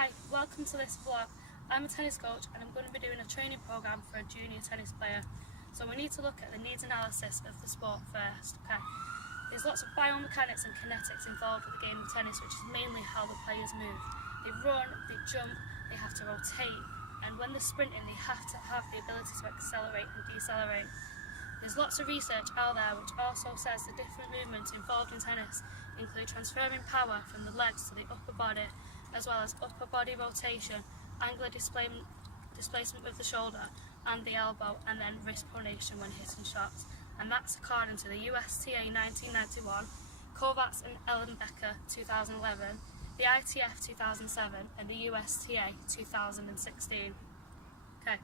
Hi, welcome to this vlog. I'm a tennis coach and I'm going to be doing a training program for a junior tennis player. So we need to look at the needs analysis of the sport first. Okay. There's lots of biomechanics and kinetics involved with the game of tennis, which is mainly how the players move. They run, they jump, they have to rotate, and when they're sprinting they have to have the ability to accelerate and decelerate. There's lots of research out there which also says the different movements involved in tennis include transferring power from the legs to the upper body, as well as upper body rotation, angular displacement with the shoulder and the elbow, and then wrist pronation when hitting shots. And that's according to the USTA 1991, Kovacs and Ellenbecker 2011, the ITF 2007 and the USTA 2016. Okay,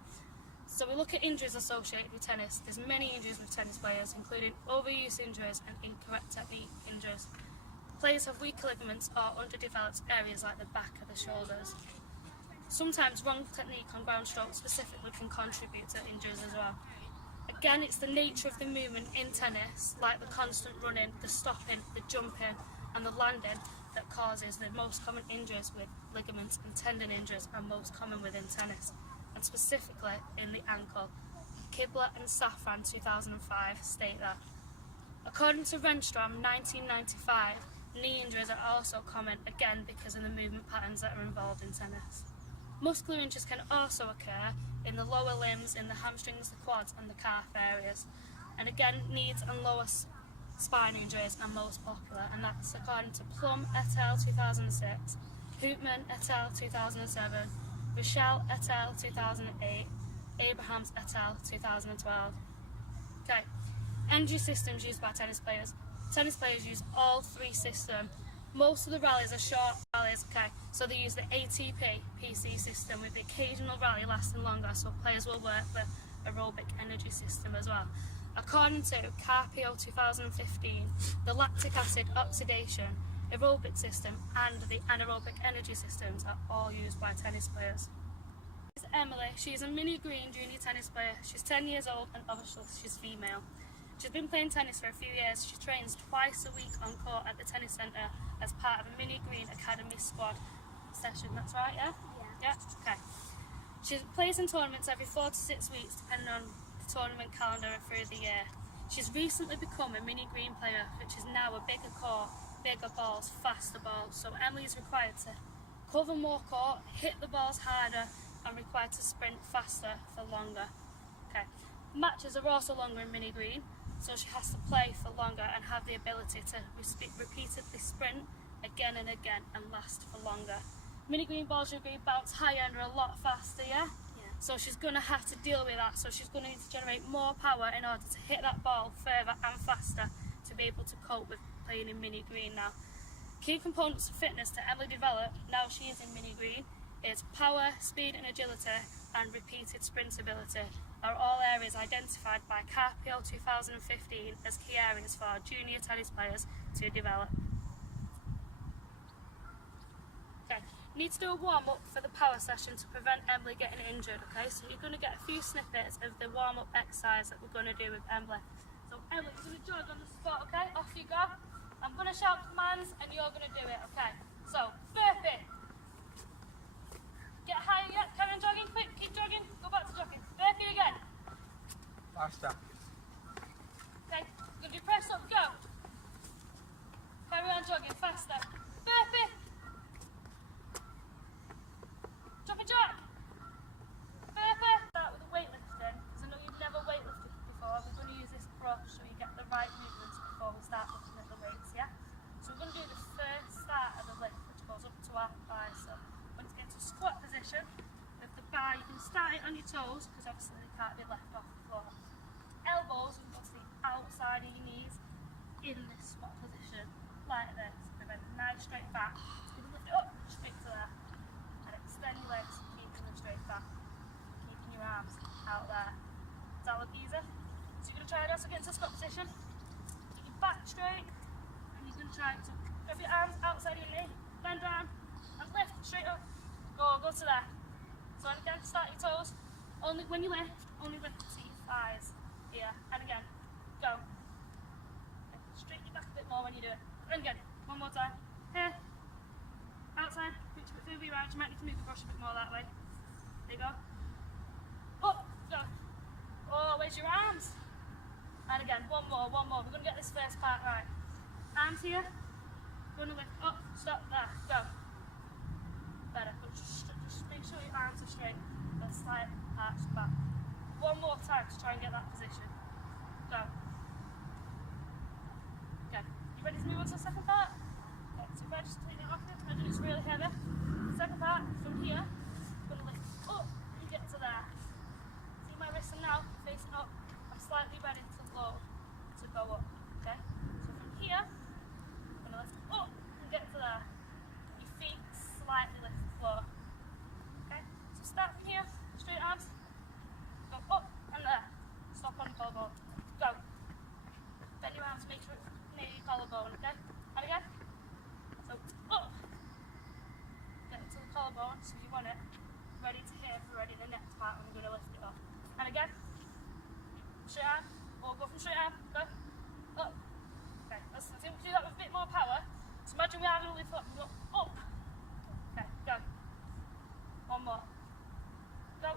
so we look at injuries associated with tennis. There's many injuries with tennis players, including overuse injuries and incorrect technique injuries. Players have weak ligaments or underdeveloped areas like the back of the shoulders. Sometimes wrong technique on ground strokes specifically can contribute to injuries as well. Again, it's the nature of the movement in tennis, like the constant running, the stopping, the jumping and the landing, that causes the most common injuries with ligaments, and tendon injuries are most common within tennis, and specifically in the ankle. Ekblom and Safran 2005 state that. According to Renstorm 1995, knee injuries are also common, again because of the movement patterns that are involved in tennis. Muscular injuries can also occur in the lower limbs, in the hamstrings, the quads and the calf areas. And again, knees and lower spine injuries are most popular, and that's according to Plum et al. 2006, Hoopman et al. 2007, Rochelle et al. 2008, Abrams et al. 2012. Okay, energy systems used by tennis players. Tennis players use all three systems. Most of the rallies are short rallies, okay, so they use the ATP PC system, with the occasional rally lasting longer, so players will work the aerobic energy system as well. According to Carpio 2015, the lactic acid oxidation, aerobic system and the anaerobic energy systems are all used by tennis players. This is Emily. She's a mini green junior tennis player. She's 10 years old and obviously she's female. She's been playing tennis for a few years. She trains twice a week on court at the tennis centre as part of a mini green academy squad session. That's right, yeah? Yeah. Okay. She plays in tournaments every 4 to 6 weeks, depending on the tournament calendar through the year. She's recently become a mini green player, which is now a bigger court, bigger balls, faster balls. So Emily is required to cover more court, hit the balls harder, and required to sprint faster for longer. Okay. Matches are also longer in mini green, so she has to play for longer and have the ability to repeatedly sprint again and again and last for longer. Mini green balls will be bounce higher and are a lot faster, yeah? So she's going to have to deal with that, so she's going to need to generate more power in order to hit that ball further and faster to be able to cope with playing in mini green now. Key components of fitness to Emily develop, now she is in mini green, is power, speed and agility and repeated sprint ability, are all areas identified by Carpio 2015 as key areas for junior tennis players to develop. Okay, you need to do a warm-up for the power session to prevent Emily getting injured, okay? So you're going to get a few snippets of the warm-up exercise that we're going to do with Emily. So Emily, you're going to jog on the spot, okay? Off you go. I'm going to shout commands and you're going to do it, okay? So, burpee. Get higher yet, carry on jogging, quick, keep jogging, go back to jogging. Burpee again. Faster. Okay, you're going to do press up, go. Carry on jogging, faster. Burpee. Jumping jack. Burpee. Start with the weightlifting, because I know you've never weightlifted before. We're going to use this brush so you get the right movements before we start looking at the weights, yeah? So we're going to do the first start of the lift, which goes up to our bicep. When it's into squat position, with the bar, you can start it on your toes, because obviously they can't be left off the floor. Elbows will go to the outside of your knees in this squat position, like this. Prevent a nice straight back. So you can lift it up, straight to there. And extend your legs, keeping them straight back. Keeping your arms out there. Does that look easy? So you're going to try this against the squat position. Keep your back straight, and you're going to try to grab your arms outside your knee, bend down, and lift straight up. Go to there. So again, start your toes. Only when you lift, only lift to your thighs. Here, and again, go. Straighten your back a bit more when you do it. And again, one more time. Here, outside, reach a bit through your arms. You might need to move the brush a bit more that way. There you go. Up, go. Oh, where's your arms? And again, one more. We're going to get this first part right. Arms here. Going to lift up, stop, there, go. Better, but just make sure your arms are straight. A slight arch back. One more time to try and get that position. Go. Okay. You ready to move on to the second part? Okay, so if I just take it off here, imagine it's really heavy. Second part, from here, I'm going to lift up and get to there. See my wrist now, facing up. I'm slightly ready to low, to go up. Okay? So from here, I'm going to lift up and get to there. Your feet slightly lift the floor. Okay? So start from here, straight arms. Go up and there. Stop on the collarbone. Go. Bend your arms, make sure it's near your collarbone, okay? And again. So up. Get it to the collarbone, so you want it ready to hit, ready in the next part, and we're going to lift it up. And again. Straight arm. Or go from straight arm. Go. Up. Okay, let's see if we can do that with a bit more power. So imagine we are going to lift up and go up. Okay, go. One more. Go.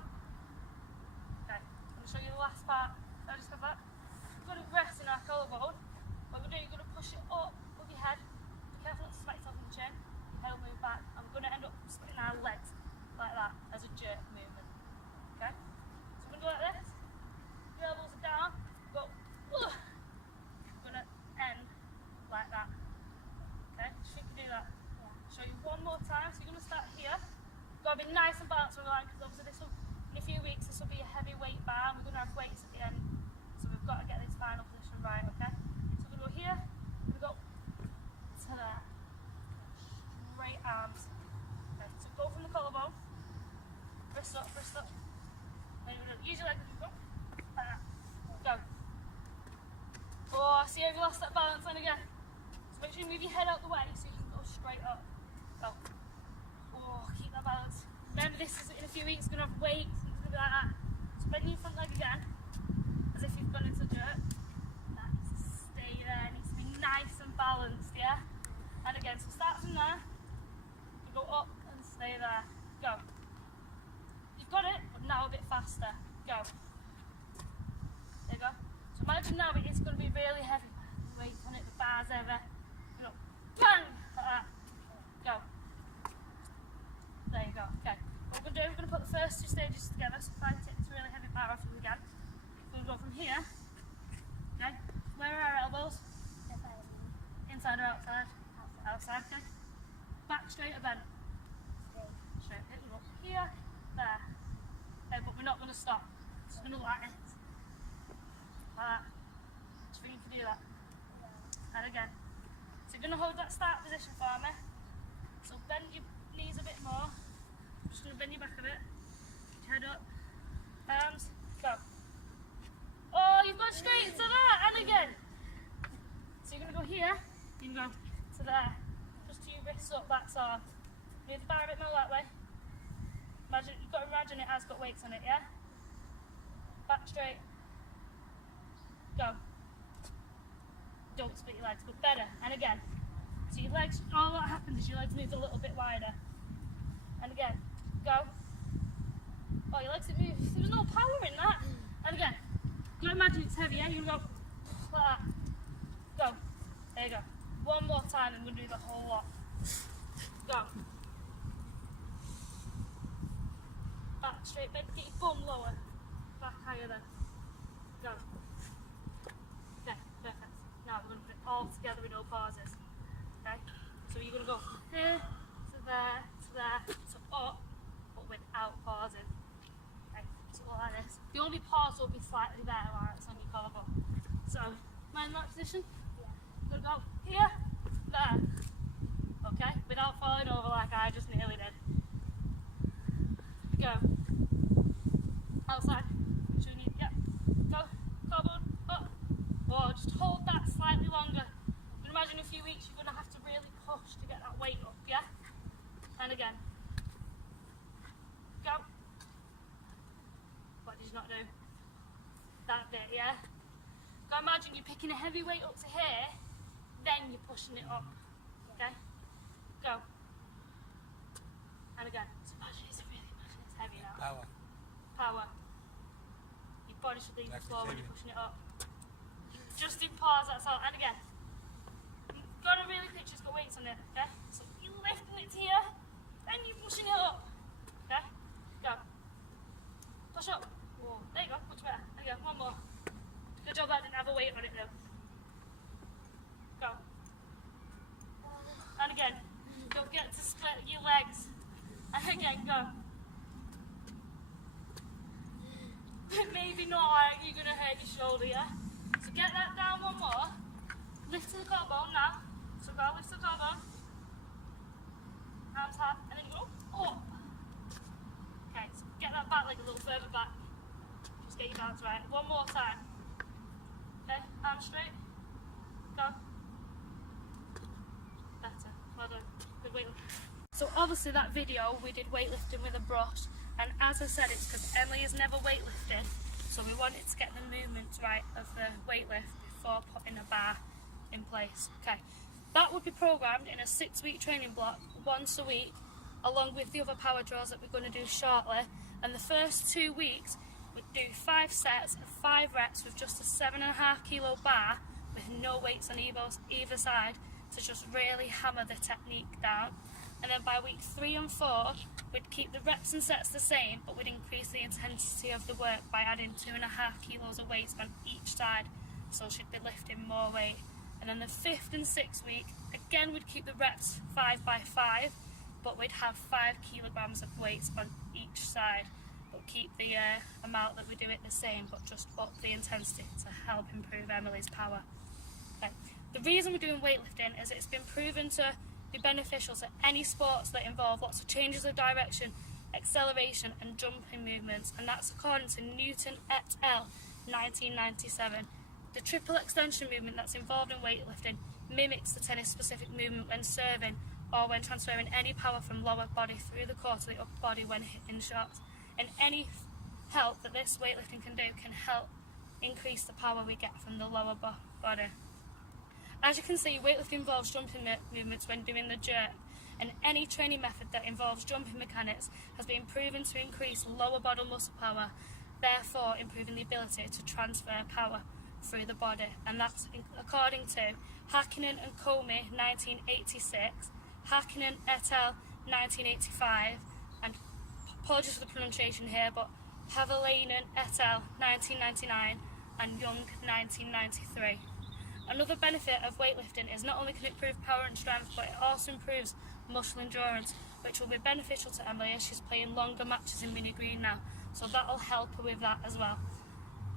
Okay, I'm going to show you the last part. So I just have that. We're going to rest in our collarbone. What we're doing, you're going to push it up with your head. Be careful not to smack yourself in the chin. Your head will move back. And we're going to end up splitting our legs like that as a jerk movement. Okay? So we're going to go like this. Your elbows are down. Go. We're going to end like that. Okay? Just think you do that. Show you one more time. So you're going to start here. You've got to be nice and balanced on the line because obviously this will, in a few weeks, this will be a heavy weight bar. We're going to have weights at the end. So we've got to get this final position right, okay? So we're going to go here. We're going to go to there. Straight arms. Okay, so go from the collarbone. Wrist up, wrist up. Then you're going to use your legs. Go. Like that. Go. Oh, see how you lost that balance. And again. So make sure you move your head out the way so you can go straight up. Go. Oh, keep that balance. Remember, this is in a few weeks going to have weights. It's going to be like that. So bend your front leg again, as if you've gone into a jerk. That's stay there. It needs to be nice and balanced, yeah? And again, so start from there. You go up and stay there. Go. You've got it, but now a bit faster. Go. There you go. So imagine now it is going to be really heavy. Weight on it, the bar's heavy. You know, bang! Like that. Go. There you go. Okay. What we're going to do, we're going to put the first two stages together. So if I take this really heavy bar off you again, we're going to go from here. Okay. Where are our elbows? Inside or outside? Outside. Okay. Back straight or bent? Straight. Okay, we'll go here, there. Okay, but we're not going to stop. Just going to like it. Like that. Just think you can do that. And again. So you're going to hold that start position for me. So bend your knees a bit more. I'm just going to bend your back a bit. Put your head up. Arms. Go. Oh, you've gone straight to that. And again. So you're going to go here. You can go to there. Just to your wrists up, that's all. Move the bar a bit more that way. Imagine, you've got to imagine it has got weights on it, yeah? Back straight. Go. Don't split your legs, but better. And again. So your legs, all that happens is your legs move a little bit wider. And again. Go. Oh, your legs didn't move. There's no power in that. And again. You imagine it's heavy, yeah? You're going to go like that. Go. There you go. One more time and we're going to do the whole lot. Go. Back straight, bend, get your bum lower. Back higher then. Go. Okay, perfect. Now we're going to put it all together with no pauses. Okay? So you're going to go from here to there, to up, but without pausing. Okay, so like this. The only pause will be slightly better while it's on your collarbone. So, mind that position? Yeah. Going to go here, there. Okay? Without falling over like I just nearly did. Go. Outside. Should we need, yeah. Go. Collarbone. Up. Oh, just hold that slightly longer. You can imagine in a few weeks you're going to have to really push to get that weight up, yeah? And again. Go. What did you not do? That bit, yeah? Go imagine you're picking a heavy weight up to here, then you're pushing it up. Okay? Go. And again. body should leave the floor when you're pushing it up. Just do pause, that's all. And again, you've got to really picture it's got weights on it, okay? So you're lifting it to here, and you're pushing it up, okay? Go. Push up. Whoa. There you go, much better. There you go, one more. Good job that didn't have a weight on it though. Go. And again, don't get to split your legs. And again, go. Maybe not like you're going to hurt your shoulder, yeah? So get that down one more. Lift to the collarbone now. So go, lift to the collarbone. Arms high, and then you go up. Okay, so get that back leg a little further back. Just get your balance right. One more time. Okay, arms straight. Go. Better. Well done. Good weightlifting. So obviously that video we did weightlifting with a brush, and as I said, it's because Emily has never weightlifted, so we wanted to get the movements right of the weightlift before putting a bar in place. Okay, that would be programmed in a 6-week training block once a week, along with the other power drills that we're going to do shortly. And the first 2 weeks we'd do 5 sets of 5 reps with just a 7.5 kilo bar with no weights on either side to just really hammer the technique down. And then by week 3 and 4, we'd keep the reps and sets the same, but we'd increase the intensity of the work by adding 2.5 kilos of weights on each side, so she'd be lifting more weight. And then the 5th and 6th week, again we'd keep the reps 5 by 5, but we'd have 5 kilograms of weights on each side, but keep the amount that we do it the same, but just up the intensity to help improve Emily's power. Okay. The reason we're doing weightlifting is it's been proven to be beneficial to any sports that involve lots of changes of direction, acceleration and jumping movements, and that's according to Newton et al. 1997. The triple extension movement that's involved in weightlifting mimics the tennis-specific movement when serving or when transferring any power from lower body through the core to the upper body when hitting shots. And any help that this weightlifting can do can help increase the power we get from the lower body. As you can see, weightlifting involves jumping movements when doing the jerk, and any training method that involves jumping mechanics has been proven to increase lower body muscle power, therefore improving the ability to transfer power through the body. And that's according to Hakkinen and Comey 1986, Hakkinen et al. 1985, and apologies for the pronunciation here, but Havelainen et al. 1999 and Young 1993. Another benefit of weightlifting is not only can it improve power and strength, but it also improves muscle endurance, which will be beneficial to Emily as she's playing longer matches in mini green now, so that'll help her with that as well.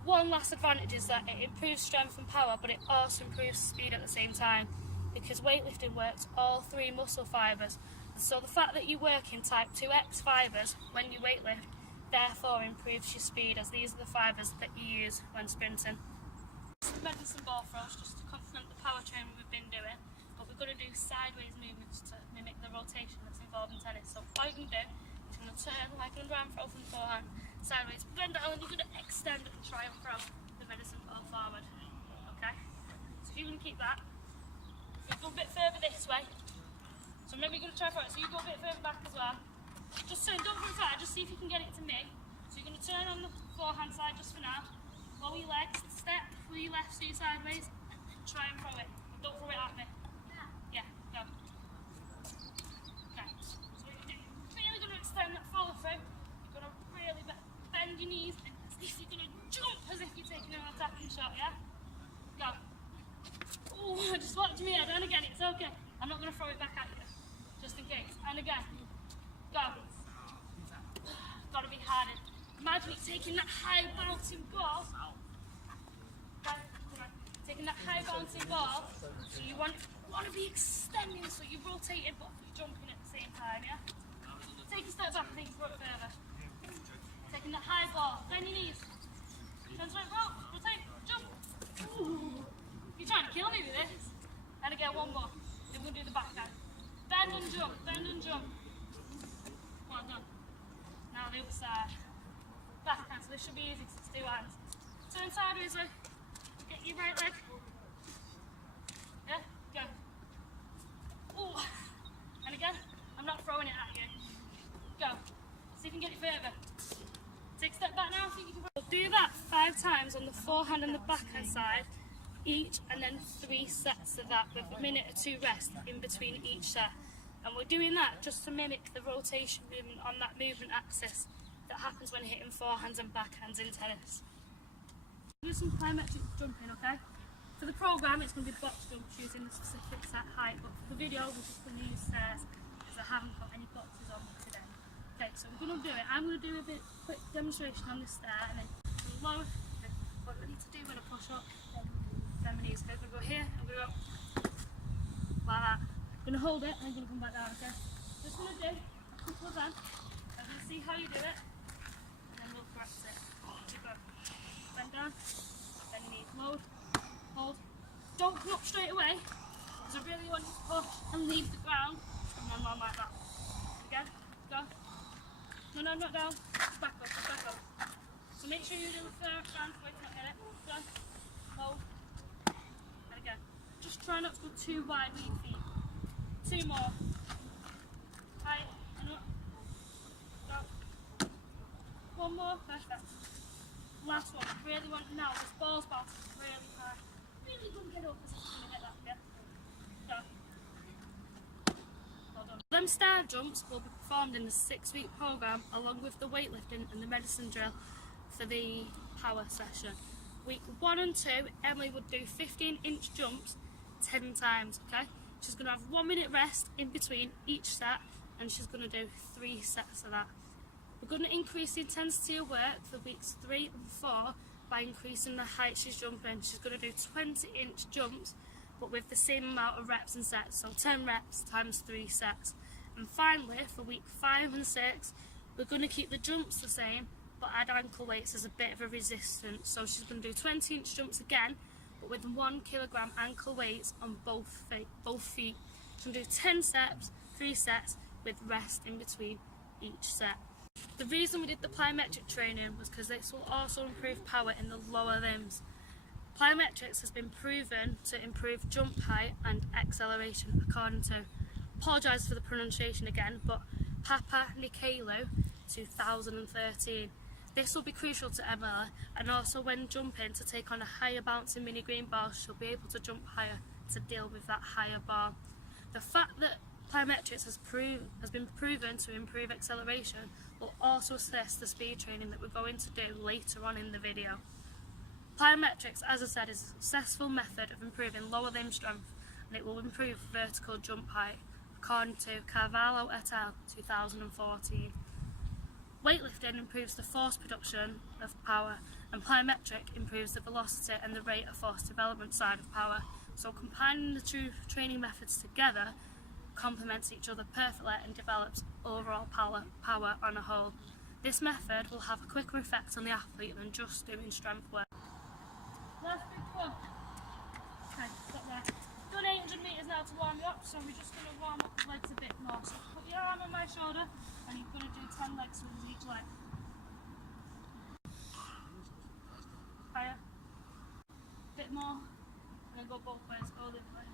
One last advantage is that it improves strength and power, but it also improves speed at the same time, because weightlifting works all 3 muscle fibres, so the fact that you work in type 2X fibres when you weightlift therefore improves your speed, as these are the fibres that you use when sprinting. Medicine ball throws just to complement the power training we've been doing, but we're going to do sideways movements to mimic the rotation that's involved in tennis. So all you can do is you're going to turn like an underarm throw from the forehand sideways, bend down, and you're going to extend and try and throw the medicine ball forward. Okay? So if you're going to keep that, you go a bit further this way. So remember you're going to try for it, so you go a bit further back as well. Just turn, don't go far, just see if you can get it to me. So you're going to turn on the forehand side just for now. Lower your legs, step with your left, so you're sideways, and try and throw it. But don't throw it at me. Yeah, go. Okay, so what you're really going to extend that follow through. You're going to really bend your knees, and as if you're going to jump as if you're taking an attacking shot, yeah? Go. Oh, I just locked my head, and again, it's okay. I'm not going to throw it back at you, just in case. And again, go. Got to be harder. Imagine you're taking that high bouncing ball. Taking that high bouncing ball, so you want to be extending, so you're rotating but you're jumping at the same time, yeah? Take a step back and then throw it further. Taking that high ball, bend your knees. Transfer it, rotate, jump. Ooh. You're trying to kill me with this. And again, one more. Then we'll do the back down. Bend and jump, bend and jump. Well done. Now the other side. Back hand, so this should be easy because it's 2 hands. Turn sideways, though. Get your right leg. Yeah, go. Ooh. And again, I'm not throwing it at you. Go. See if you can get it further. Take a step back now, see if you can do that 5 times on the forehand and the backhand side each, and then 3 sets of that with a minute or 2 rest in between each set. And we're doing that just to mimic the rotation movement on that movement axis that happens when hitting forehands and backhands in tennis. Do some plyometric jumping, okay? For the programme it's going to be box jumps using the specific set height, but for the video we're just going to use stairs because I haven't got any boxes on me today. Okay, so we're going to do it. I'm going to do a quick demonstration on this stair and then lower. What we need to do when I push up, then we need to go here and we go like that. I'm going to hold it and I'm going to come back down, okay? Just going to do a couple of them. I'm going to see how you do it and then we'll practice it. Keep going. Bend down, bend your knees, load, hold. Don't come up straight away because I really want you to push and leave the ground and then land like that. Again, go. No, not down. Just back up, just back up. So make sure you do a fair ground so it's not in it. Go, hold, and again. Just try not to go too wide with your feet. 2 more. Right, and up. Go. 1 more, perfect. Last one. I really want now, this ball's bouncing really high. Really don't get up because it's going to hit that bit. Go. Well done. Them stair jumps will be performed in the 6-week programme along with the weightlifting and the medicine drill for the power session. Week 1 and 2, Emily would do 15-inch jumps 10 times, okay? She's going to have 1 minute rest in between each set and she's going to do 3 sets of that. We're going to increase the intensity of work for weeks 3 and 4 by increasing the height she's jumping. She's going to do 20-inch jumps but with the same amount of reps and sets, so 10 reps times 3 sets. And finally, for week 5 and 6, we're going to keep the jumps the same but add ankle weights as a bit of a resistance. So she's going to do 20-inch jumps again but with 1 kilogram ankle weights on both feet. She's going to do 10 steps, 3 sets with rest in between each set. The reason we did the plyometric training was because this will also improve power in the lower limbs. Plyometrics has been proven to improve jump height and acceleration according to, apologise for the pronunciation again, but Mechelen 2013. This will be crucial to Emma, and also when jumping to take on a higher bouncing mini green ball, she'll be able to jump higher to deal with that higher ball. The fact that plyometrics has been proven to improve acceleration will also assist the speed training that we're going to do later on in the video. Plyometrics, as I said, is a successful method of improving lower limb strength, and it will improve vertical jump height, according to Carvalho et al. 2014. Weightlifting improves the force production of power, and plyometric improves the velocity and the rate of force development side of power. So combining the two training methods together complements each other perfectly and develops overall power on a whole. This method will have a quicker effect on the athlete than just doing strength work. Last big one. Okay, stop there. Done 800 metres now to warm you up, so we're just going to warm up the legs a bit more. So put your arm on my shoulder and you're going to do 10 leg swings each leg. Higher. Bit more. And then go both ways, go the other way.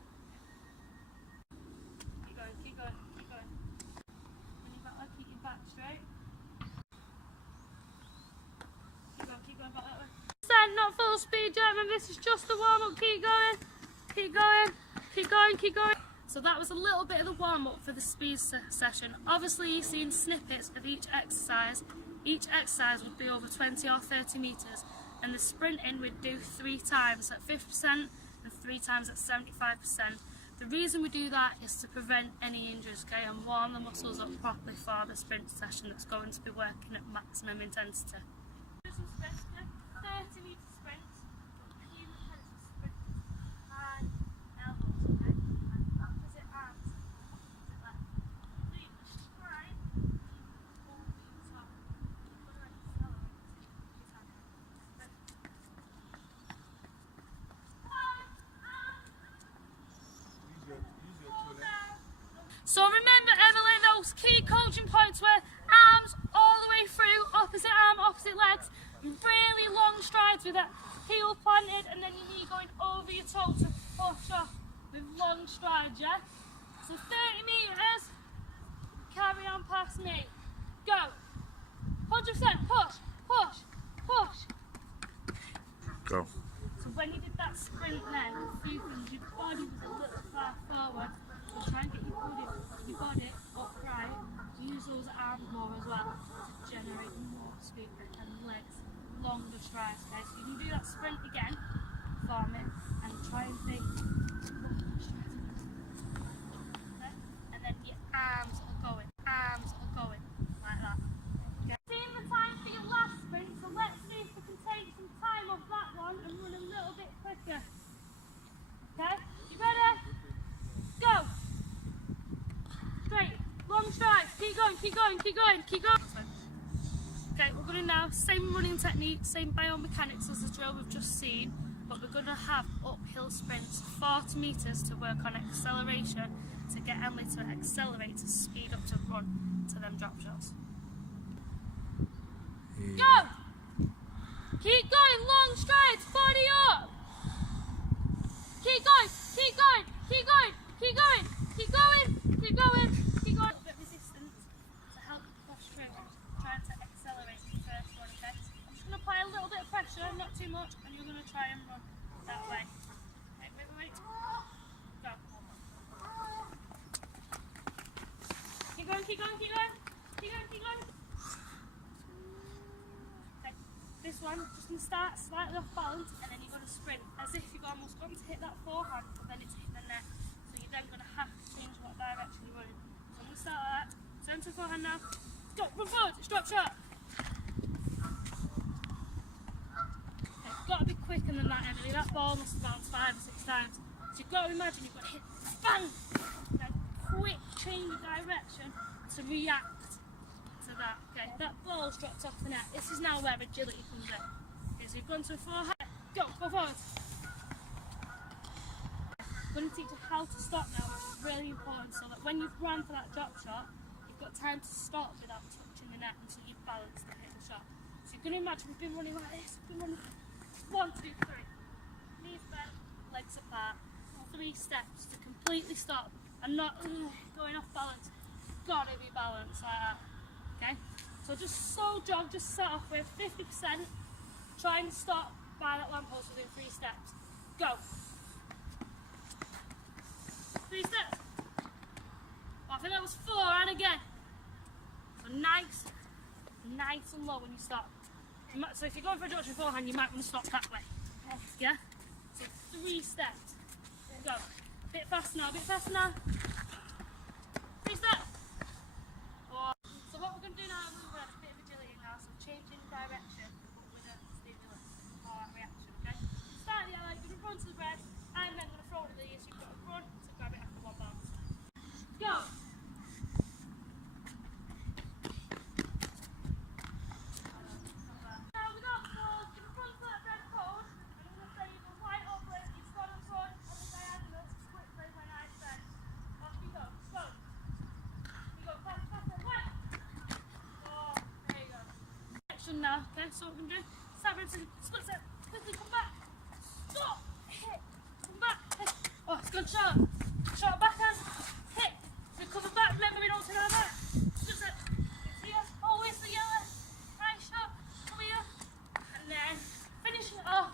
Keep going, keep going, keep going. And your back leg, keep your back straight. Keep going back that way. Stand, not full speed yet, remember this is just a warm up, keep going, keep going, keep going, keep going. So that was a little bit of the warm up for the speed session. Obviously you've seen snippets of each exercise. Each exercise would be over 20 or 30 metres, and the sprinting we'd do 3 times at 50% and 3 times at 75%. The reason we do that is to prevent any injuries, okay, and warm the muscles up properly for the sprint session that's going to be working at maximum intensity. Do some sprints, 30 metre sprints, even sprints, and elbows, okay, and opposite arms, opposite left. Leave the stride, hold the top, put it accelerate, So remember, Emily, those key coaching points were arms all the way through, opposite arm, opposite legs, and really use those arms more as well to generate more speed and legs, longer strides. Okay, so you can do that sprint again for me and try and think longer strides. Okay? And then your arms are going like that. Okay. Seeing the time for your last sprint, so let's see if we can take some time off that one and run a little bit quicker. Okay, you ready? Go! Straight, long strides, keep going, keep going, keep going, keep going. Okay, we're going to now, same running technique, same biomechanics as the drill we've just seen, but we're going to have uphill sprints, 40 metres to work on acceleration, to get Emily to accelerate, to speed up, to run to them drop shots. Go! Keep going, long strides, body up! Keep going, keep going, keep going, keep going, keep going, keep going, keep going. A bit of resistance to help push through, trying to accelerate the first one, okay? I'm just going to apply a little bit of pressure, not too much, and you're going to try and run that way. Wait. Go. Keep going, keep going, keep going, keep going, keep going. Okay, this one, just going to start slightly off balance, and then you're going to sprint, as if you've almost got to hit that forehand, but then it's hitting the net. So you're then going to have to change what direction you're running. So I'm going to start like that. Turn to the forehand now. Go, run forward, it's drop shot. Okay, you've got to be quicker than that, Emily. That ball must have bounced 5 or 6 times. So you've got to imagine you've got to hit bang! Then quick change of direction to react to that. Okay, that ball's dropped off the net. This is now where agility comes in. Okay, so you've gone to a forehand. Go forward. I'm going to teach you how to stop now, which is really important, so that when you've run for that drop shot, you've got time to stop without touching the net until you've balanced and hit the shot. So you're going to imagine we've been running like this, we've been running 1, 2, 3. Knees bent, legs apart, 3 steps to completely stop and not going off balance. Got to be balanced like that. Okay? So just slow jog, just start off with 50%, try and stop by that lamppost within 3 steps. Go. 3 steps. Oh, I think that was 4, and again. So nice and low when you stop. So if you're going for a Dutch beforehand, you might want to stop that way. Yeah? So 3 steps. Go. Bit faster now, bit faster now. 3 steps. Oh. So what we're going to do now is we're going to have a bit of agility now, so changing direction with a stimulus or reaction, okay? Start the yellow, you're going to run to the red, and then going to throw it to the east. You've got to run to grab it after 1 bounce. Go! Now we got balls, you're going to run to that red code, and I'm going to say you go right over it, you've got to run on the diagonals quickly when I say. Off you go, go! You go faster, faster, right! Oh, there you go. Now, okay, so what we're going to do, Safran to split it, quickly come back, stop, hit, come back, hit. Oh, it's good shot, backhand, hit, so coming back, remember we don't turn our back, split it, it's here, always the yellow, nice shot, come here, and then finish it off,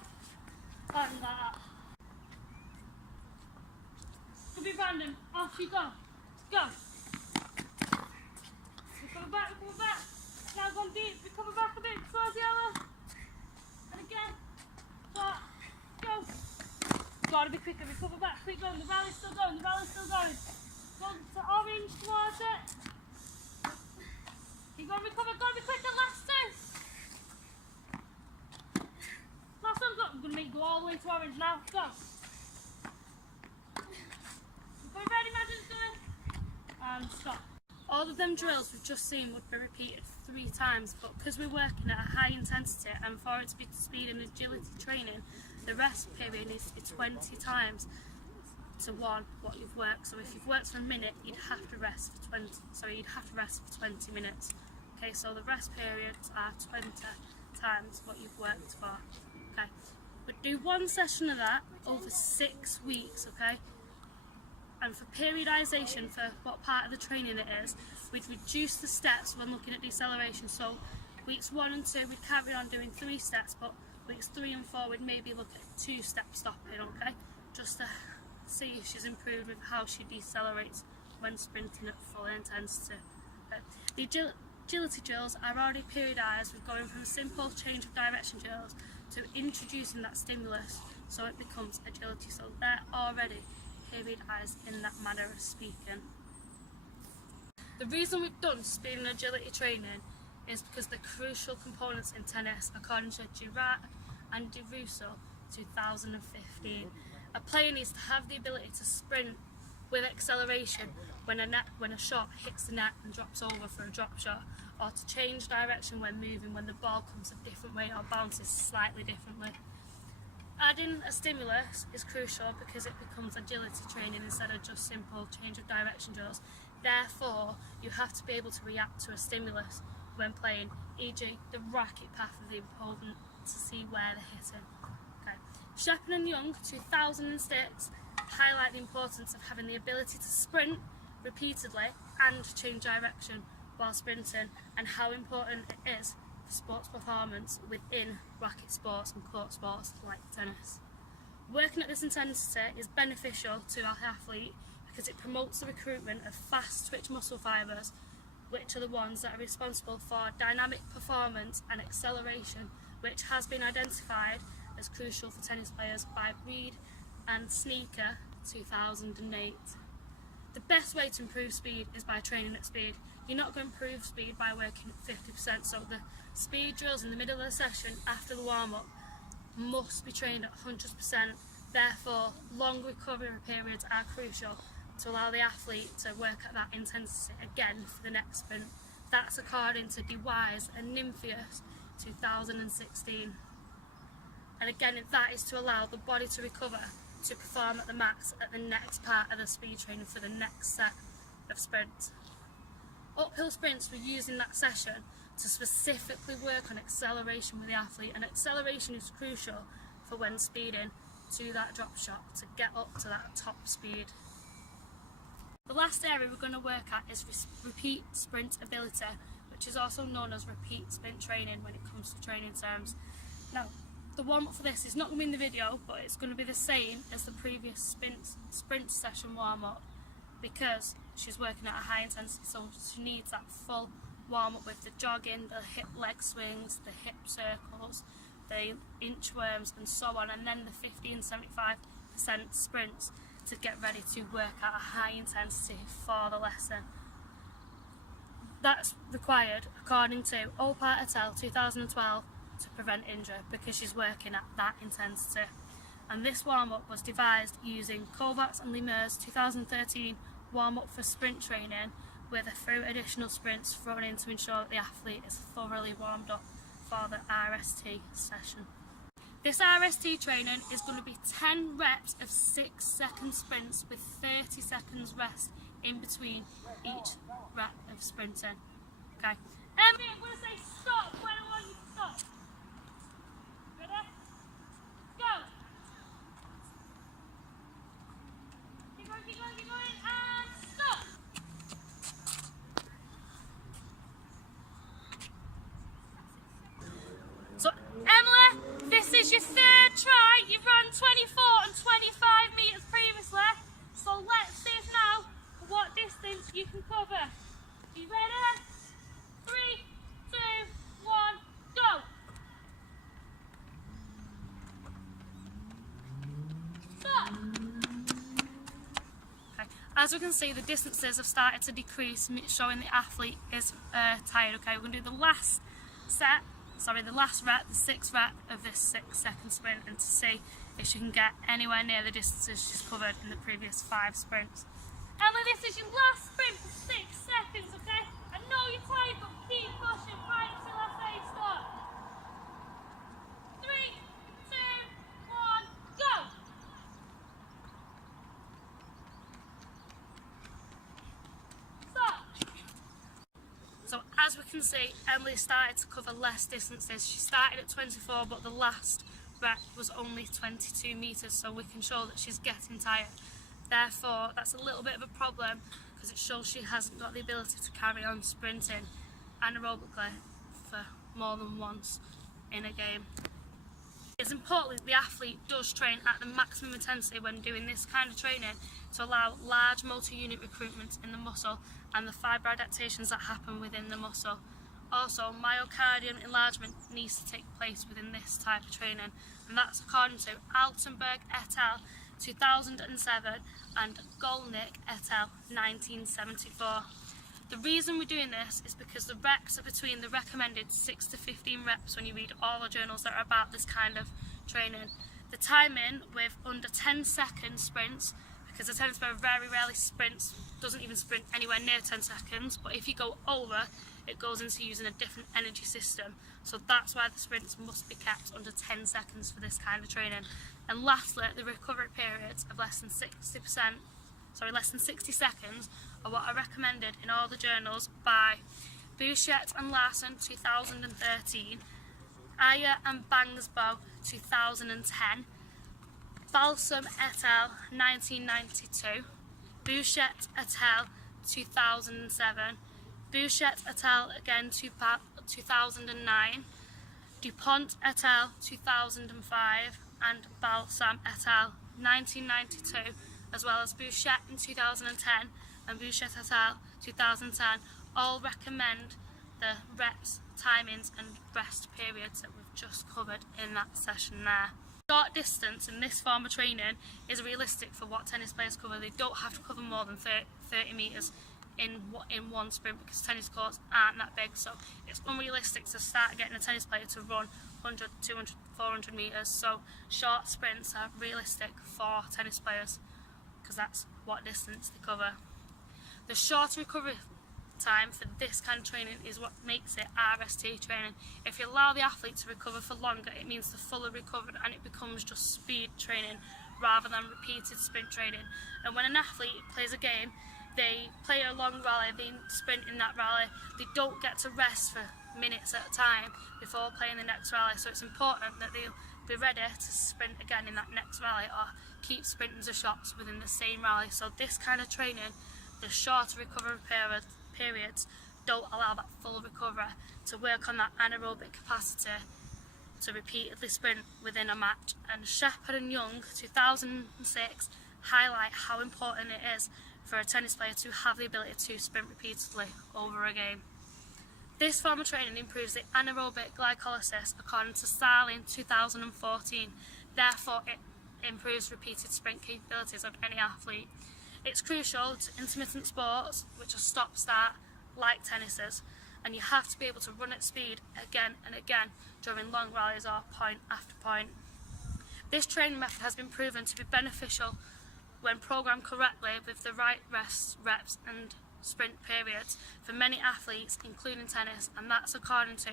and that. Could be random, off you go, go. We're coming back, now gone deep, we're coming back a bit towards yellow, and again, flat, go. Gotta be quicker, recover back, quick going, the rally's still going, Go to orange towards it. Keep going, recover, gotta be quicker, last 2. Last one, go. I'm gonna make you go all the way to orange now, go. Go ready, imagine doing, and stop. All of them drills we've just seen would be repeated 3 times, but because we're working at a high intensity and for it to be speed and agility training, the rest period needs to be 20 times to 1 what you've worked. So if you've worked for a minute, you'd have to rest for 20 minutes. Okay, so the rest periods are 20 times what you've worked for. Okay, we'd do 1 session of that over 6 weeks. Okay. And for periodisation, for what part of the training it is, we'd reduce the steps when looking at deceleration. So weeks 1 and 2, we'd carry on doing 3 steps, but weeks 3 and 4, we'd maybe look at 2 step stopping, okay? Just to see if she's improved with how she decelerates when sprinting at full intensity. Okay? The agility drills are already periodised with going from simple change of direction drills to introducing that stimulus so it becomes agility. So they're already periodised in that manner of speaking. The reason we've done speed and agility training is because the crucial components in tennis, according to Girard and De Russo 2015. A player needs to have the ability to sprint with acceleration when a shot hits the net and drops over for a drop shot, or to change direction when moving when the ball comes a different way or bounces slightly differently. Adding a stimulus is crucial because it becomes agility training instead of just simple change of direction drills. Therefore, you have to be able to react to a stimulus when playing, e.g. the racket path of the opponent to see where they're hitting. Okay. Shepherd and Young 2006 highlight the importance of having the ability to sprint repeatedly and change direction while sprinting, and how important it is for sports performance within racket sports and court sports like tennis. Working at this intensity is beneficial to our athlete because it promotes the recruitment of fast twitch muscle fibres, which are the ones that are responsible for dynamic performance and acceleration, which has been identified as crucial for tennis players by Reed and Sneaker 2008. The best way to improve speed is by training at speed. You're not going to improve speed by working at 50%, so the speed drills in the middle of the session after the warm-up must be trained at 100%. Therefore, long recovery periods are crucial to allow the athlete to work at that intensity again for the next sprint. That's according to DeWise and Nymphius 2016. And again, that is to allow the body to recover to perform at the max at the next part of the speed training for the next set of sprints. Uphill sprints were used in that session to specifically work on acceleration with the athlete, and acceleration is crucial for when speeding to that drop shot to get up to that top speed. The last area we're going to work at is repeat sprint ability, which is also known as repeat sprint training when it comes to training terms. Now, the warm-up for this is not going to be in the video, but it's going to be the same as the previous sprint session warm-up because she's working at a high intensity, so she needs that full warm-up with the jogging, the hip leg swings, the hip circles, the inchworms and so on, and then the 50% and 75% sprints to get ready to work at a high intensity for the lesson. That's required according to Opart et al. 2012 to prevent injury because she's working at that intensity. And this warm-up was devised using Kovacs and Lemur's 2013 warm-up for sprint training with a few additional sprints thrown in to ensure that the athlete is thoroughly warmed up for the RST session. This RST training is going to be 10 reps of 6-second sprints with 30 seconds rest in between each rep of sprinting. Okay. I'm going to say stop when I want you to stop. Ready? Go! Keep going, keep going, keep going, and stop! So, Emily, this is your third try. You've run 24 and 25 metres previously. So let's see now what distance you can cover. Are you ready? 3, 2, 1, go! Stop! Okay. As we can see, the distances have started to decrease, showing the athlete is tired. Okay, we're going to do the last rep, the 6th rep of this 6-second sprint, and to see if she can get anywhere near the distances she's covered in the previous 5 sprints. Emma, this is your last sprint for 6 seconds, okay? I know you're tired, but keep pushing right until I say stop. 3, 2, 1, go! Stop! So as we can see, Emily started to cover less distances. She started at 24, but the last rep was only 22 metres, so we can show that she's getting tired. Therefore, that's a little bit of a problem because it shows she hasn't got the ability to carry on sprinting anaerobically for more than once in a game. It's important that the athlete does train at the maximum intensity when doing this kind of training to allow large multi-unit recruitment in the muscle and the fibre adaptations that happen within the muscle. Also, myocardial enlargement needs to take place within this type of training, and that's according to Altenburg et al. 2007 and Golnick et al. 1974. The reason we're doing this is because the reps are between the recommended 6 to 15 reps when you read all the journals that are about this kind of training. The timing with under 10-second sprints, because the tennis player very rarely sprints, doesn't even sprint anywhere near 10 seconds, but if you go over, it goes into using a different energy system. So that's why the sprints must be kept under 10 seconds for this kind of training. And lastly, the recovery periods of less than 60 seconds are what are recommended in all the journals by Buchheit and Larson 2013, Aya and Bangsbo 2010, Balsam et al. 1992, Buchheit et al. 2007, Buchheit et al. Again 2009, DuPont et al. 2005, and Balsam et al. 1992, as well as Buchheit in 2010 and Buchheit et al. 2010, all recommend the reps, timings and rest periods that we've just covered in that session there. Short distance in this form of training is realistic for what tennis players cover. They don't have to cover more than 30 metres in one sprint because tennis courts aren't that big, so it's unrealistic to start getting a tennis player to run 100, 200, 400 metres. So short sprints are realistic for tennis players because that's what distance they cover. The shorter recovery time for this kind of training is what makes it RST training. If you allow the athlete to recover for longer, it means they're fully recovered and it becomes just speed training rather than repeated sprint training. And when an athlete plays a game, they play a long rally, they sprint in that rally, they don't get to rest for minutes at a time before playing the next rally. So it's important that they'll be ready to sprint again in that next rally or keep sprinting the shots within the same rally. So this kind of training, the shorter recovery periods don't allow that full recovery to work on that anaerobic capacity to repeatedly sprint within a match. And Shepherd and Young 2006 highlight how important it is for a tennis player to have the ability to sprint repeatedly over a game. This form of training improves the anaerobic glycolysis according to Sargeant 2014, therefore it improves repeated sprint capabilities of any athlete. It's crucial to intermittent sports, which are stop-start, like tennis is, and you have to be able to run at speed again and again during long rallies or point after point. This training method has been proven to be beneficial when programmed correctly with the right rests, reps and sprint periods for many athletes, including tennis, and that's according to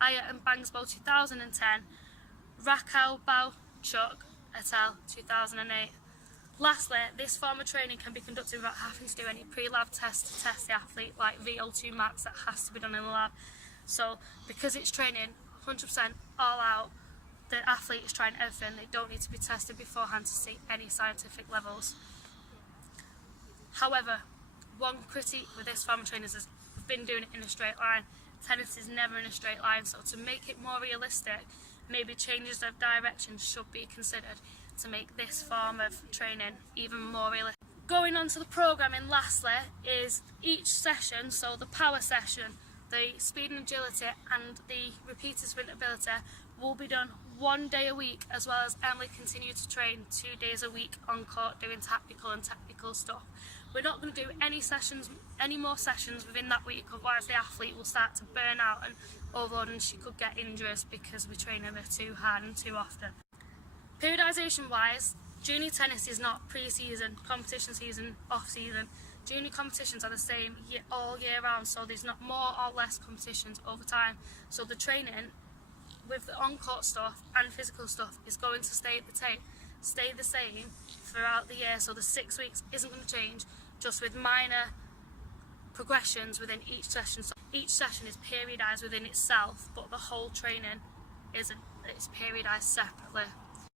Aya and Bangsbo 2010, Raquel Bauchuk et al. 2008. Lastly, this form of training can be conducted without having to do any pre-lab tests to test the athlete, like VO2 max that has to be done in the lab. So because it's training 100% all out, the athlete is trying everything. They don't need to be tested beforehand to see any scientific levels. However, one critique with this form of training is we've been doing it in a straight line. Tennis is never in a straight line, so to make it more realistic, maybe changes of direction should be considered to make this form of training even more realistic. Going on to the programming lastly is each session, so the power session, the speed and agility and the repeated sprint ability will be done 1 day a week, as well as Emily continue to train 2 days a week on court doing tactical and technical stuff. We're not going to do any more sessions within that week, otherwise the athlete will start to burn out and overload and she could get injuries because we train her too hard and too often. Periodisation wise, junior tennis is not pre-season, competition season, off-season. Junior competitions are the same all year round, so there's not more or less competitions over time. So the training with the on-court stuff and physical stuff is going to stay the same throughout the year. So the 6 weeks isn't going to change, just with minor progressions within each session. So each session is periodised within itself, but the whole training isn't. It's periodised separately.